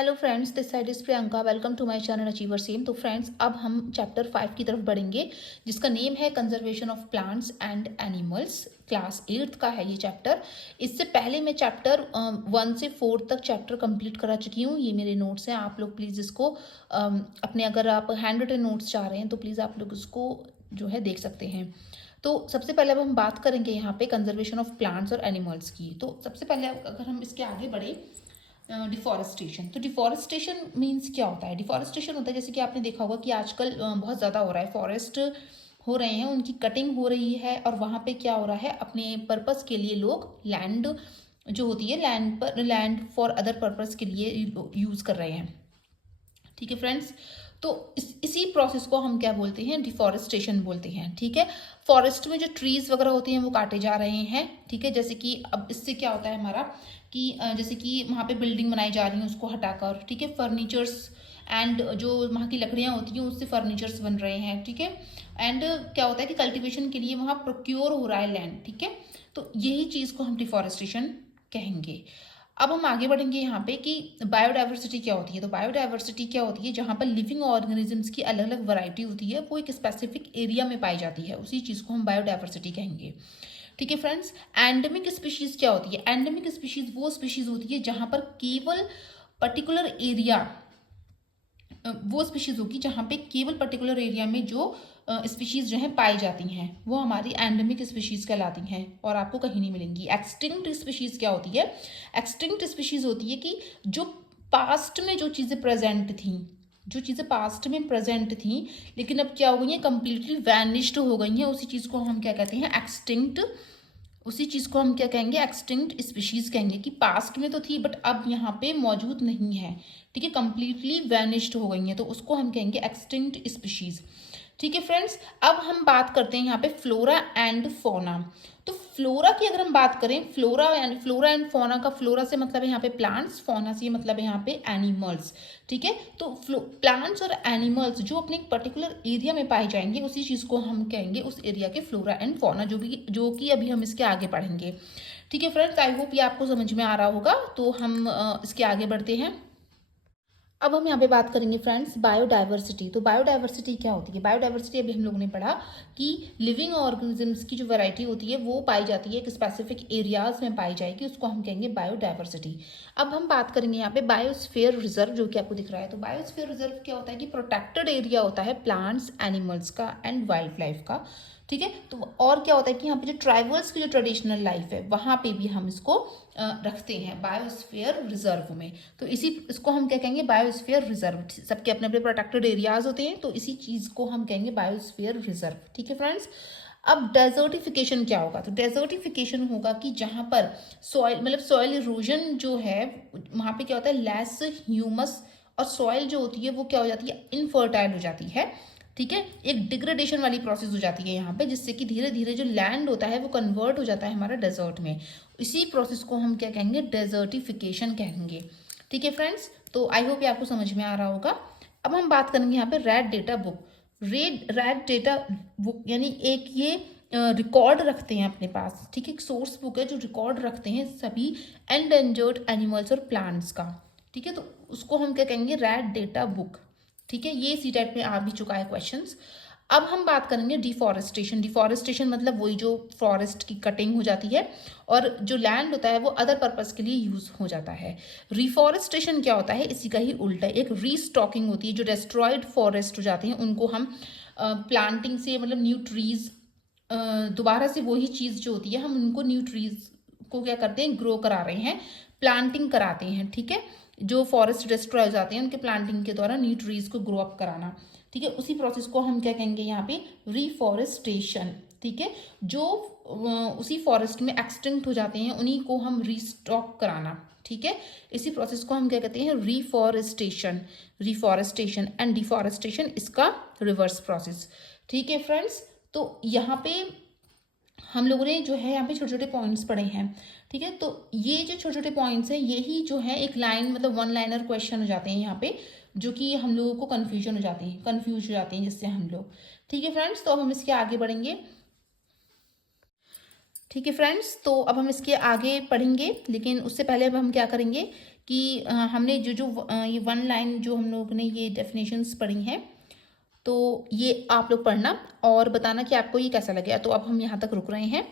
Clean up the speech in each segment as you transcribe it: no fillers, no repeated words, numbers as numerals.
Hello friends, this side is Priyanka. Welcome to my channel achiever same. तो friends, अब हम chapter 5 की तरफ बढ़ेंगे, जिसका नेम है conservation of plants and animals. Class 8th का है ये चैप्टर। इससे पहले मैं चैप्टर 1 से 4 तक चैप्टर कंप्लीट करा चुकी हूँ। ये मेरे नोट्स हैं, आप लोग प्लीज़ इसको अपने, अगर आप हैंड रिटन नोट्स चाह रहे हैं तो प्लीज़ आप लोग इसको जो है देख सकते हैं। तो सबसे पहले अब हम बात करेंगे यहाँ पे कंजर्वेशन ऑफ प्लांट्स और एनिमल्स की। तो सबसे पहले अगर हम इसके आगे बढ़े, डिफॉरेस्टेशन। तो डिफॉरेस्टेशन मीन्स क्या होता है? डिफॉरेस्टेशन होता है, जैसे कि आपने देखा होगा कि आजकल बहुत ज़्यादा हो रहा है, फॉरेस्ट हो रहे हैं, उनकी कटिंग हो रही है, और वहाँ पे क्या हो रहा है, अपने पर्पस के लिए लोग लैंड जो होती है, लैंड फॉर अदर पर्पस के लिए यूज़ कर रहे हैं। ठीक है फ्रेंड्स, तो इसी प्रोसेस को हम क्या बोलते हैं? डिफॉरेस्टेशन बोलते हैं। ठीक है, फॉरेस्ट में जो ट्रीज वगैरह होती हैं वो काटे जा रहे हैं। ठीक है, जैसे कि अब इससे क्या होता है हमारा कि जैसे कि वहाँ पे बिल्डिंग बनाई जा रही है, उसको हटाकर, ठीक है, फर्नीचर्स एंड जो वहाँ की लकड़ियाँ होती हैं उससे फर्नीचर्स बन रहे हैं। ठीक है, एंड क्या होता है कि कल्टीवेशन के लिए वहाँ प्रोक्योर हो रहा है लैंड। ठीक है, तो यही चीज़ को हम डिफॉरेस्टेशन कहेंगे। अब हम आगे बढ़ेंगे यहाँ पे कि बायोडाइवर्सिटी क्या होती है। तो बायोडाइवर्सिटी क्या होती है? जहाँ पर लिविंग ऑर्गेनिजम्स की अलग अलग वैरायटी होती है, वो एक स्पेसिफिक एरिया में पाई जाती है, उसी चीज़ को हम बायोडाइवर्सिटी कहेंगे। ठीक है फ्रेंड्स, एंडेमिक स्पीशीज क्या होती है? एंडेमिक स्पीशीज वो स्पीशीज होती है जहाँ पर केवल पर्टिकुलर एरिया, वो स्पीशीज होगी जहाँ पे केवल पर्टिकुलर एरिया में जो स्पीशीज जो है पाई जाती हैं, वो हमारी एंडेमिक स्पीशीज कहलाती हैं और आपको कहीं नहीं मिलेंगी। एक्सटिंक्ट स्पीशीज क्या होती है? एक्सटिंक्ट स्पीशीज होती है कि जो पास्ट में जो चीज़ें प्रेजेंट थी, जो चीज़ें पास्ट में प्रेजेंट थी लेकिन अब क्या हो गई हैं, कंप्लीटली वैनिश्ड हो गई हैं, उसी चीज़ को हम क्या कहते हैं? एक्सटिंक्ट। उसी चीज़ को हम क्या कहेंगे? एक्सटिंक्ट स्पीशीज कहेंगे, कि पास्ट में तो थी बट अब यहाँ पे मौजूद नहीं है। ठीक है, कंप्लीटली वैनिश्ड हो गई हैं, तो उसको हम कहेंगे एक्सटिंक्ट स्पीशीज। ठीक है फ्रेंड्स, अब हम बात करते हैं यहाँ पे फ्लोरा एंड फोना। तो फ्लोरा की अगर हम बात करें, फ्लोरा एंड फोना का, फ्लोरा से मतलब है यहाँ पे प्लांट्स, फोना से मतलब है यहाँ पे एनिमल्स। ठीक है, तो प्लांट्स और एनिमल्स जो अपने एक पर्टिकुलर एरिया में पाए जाएंगे, उसी चीज़ को हम कहेंगे उस एरिया के फ्लोरा एंड फोना, जो कि अभी हम इसके आगे पढ़ेंगे। ठीक है फ्रेंड्स, आई होप ये आपको समझ में आ रहा होगा। तो हम इसके आगे बढ़ते हैं। अब हम यहाँ पे बात करेंगे फ्रेंड्स बायोडाइवर्सिटी। तो बायोडाइवर्सिटी क्या होती है? बायोडाइवर्सिटी अभी हम लोगों ने पढ़ा कि लिविंग ऑर्गेनिजम्स की जो वैरायटी होती है वो पाई जाती है, एक स्पेसिफिक एरियाज में पाई जाएगी, उसको हम कहेंगे बायोडाइवर्सिटी। अब हम बात करेंगे यहाँ पे बायोस्फीयर रिजर्व, जो कि आपको दिख रहा है। तो बायोस्फीयर रिजर्व क्या होता है? कि प्रोटेक्टेड एरिया होता है प्लांट्स एनिमल्स का एंड वाइल्ड लाइफ का। ठीक है, तो और क्या होता है कि यहाँ पे जो ट्राइबल्स की जो ट्रेडिशनल लाइफ है वहाँ पे भी हम इसको रखते हैं बायोस्फीयर रिजर्व में। तो इसको हम क्या कहेंगे? Biosphere reserve. सबके अपने अपने प्रोटेक्टेड एरियाज होते हैं, तो इसी चीज को हम कहेंगे बायोस्फीयर रिजर्व। ठीक है फ्रेंड्स, अब डेजर्टिफिकेशन क्या होगा? तो डेजर्टिफिकेशन होगा कि जहां पर सॉइल, मतलब सॉइल इरोजन जो है, वहां पे क्या होता है, लेस ह्यूमस, और सॉइल जो होती है वो क्या हो जाती है? इनफर्टाइल हो जाती है। ठीक है, एक डिग्रेडेशन वाली प्रोसेस हो जाती है यहाँ पे, जिससे कि धीरे धीरे जो लैंड होता है वो कन्वर्ट हो जाता है हमारा डेजर्ट में। इसी प्रोसेस को हम क्या कहेंगे? डेजर्टिफिकेशन कहेंगे। ठीक है फ्रेंड्स, तो आई होप ये आपको समझ में आ रहा होगा। अब हम बात करेंगे यहाँ पे red data book. Red data book यानी एक ये रिकॉर्ड रखते हैं अपने पास। ठीक है, एक सोर्स बुक है जो रिकॉर्ड रखते हैं सभी एंडेंजर्ड एनिमल्स और प्लांट्स का। ठीक है, तो उसको हम क्या कहेंगे? Red data book. ठीक है, ये सी टाइप में आ भी चुका है क्वेश्चंस। अब हम बात करेंगे डिफॉरेस्टेशन। डिफॉरेस्टेशन मतलब वही जो फॉरेस्ट की कटिंग हो जाती है और जो लैंड होता है वो अदर पर्पस के लिए यूज हो जाता है। रिफॉरेस्टेशन क्या होता है? इसी का ही उल्टा, एक रीस्टॉकिंग होती है। जो डेस्ट्रॉयड फॉरेस्ट हो जाते हैं उनको हम प्लांटिंग से, मतलब न्यू ट्रीज, दोबारा से वही चीज जो होती है, हम उनको न्यू ट्रीज को क्या करते हैं? ग्रो करा रहे हैं, प्लांटिंग कराते हैं। ठीक है, जो फॉरेस्ट डिस्ट्रॉय हो जाते हैं उनके प्लांटिंग के द्वारा न्यू ट्रीज को ग्रो अप कराना। ठीक है, उसी प्रोसेस को हम क्या कहेंगे यहाँ पे? रिफॉरेस्टेशन। ठीक है, जो उसी फॉरेस्ट में एक्सटिंक्ट हो जाते हैं उन्हीं को हम रीस्टॉक कराना। ठीक है, इसी प्रोसेस को हम क्या कहते हैं? रिफॉरेस्टेशन। रिफॉरेस्टेशन एंड डिफॉरेस्टेशन इसका रिवर्स प्रोसेस। ठीक है फ्रेंड्स, तो यहाँ पे हम लोगों ने जो है यहाँ पे छोटे छोटे पॉइंट्स पढ़े हैं। ठीक है, तो ये जो छोटे छोटे पॉइंट्स हैं यही जो है एक लाइन, मतलब वन लाइनर क्वेश्चन हो जाते हैं यहाँ पे, जो कि हम लोगों को कंफ्यूज हो जाते हैं जिससे हम लोग। ठीक है फ्रेंड्स, तो अब हम इसके आगे बढ़ेंगे। ठीक है फ्रेंड्स, तो अब हम इसके आगे पढ़ेंगे, लेकिन उससे पहले अब हम क्या करेंगे कि हमने ये वन लाइन जो हम लोग ने ये डेफिनेशंस पढ़ी हैं, तो ये आप लोग पढ़ना और बताना कि आपको ये कैसा लगे। तो अब हम यहाँ तक रुक रहे हैं।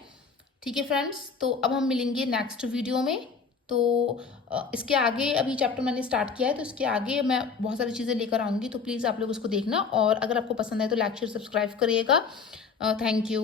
ठीक है फ्रेंड्स, तो अब हम मिलेंगे नेक्स्ट वीडियो में। तो इसके आगे अभी चैप्टर मैंने स्टार्ट किया है, तो इसके आगे मैं बहुत सारी चीज़ें लेकर आऊँगी, तो प्लीज़ आप लोग उसको देखना। और अगर आपको पसंद है तो लाइक शेयर सब्सक्राइब करिएगा। Thank you.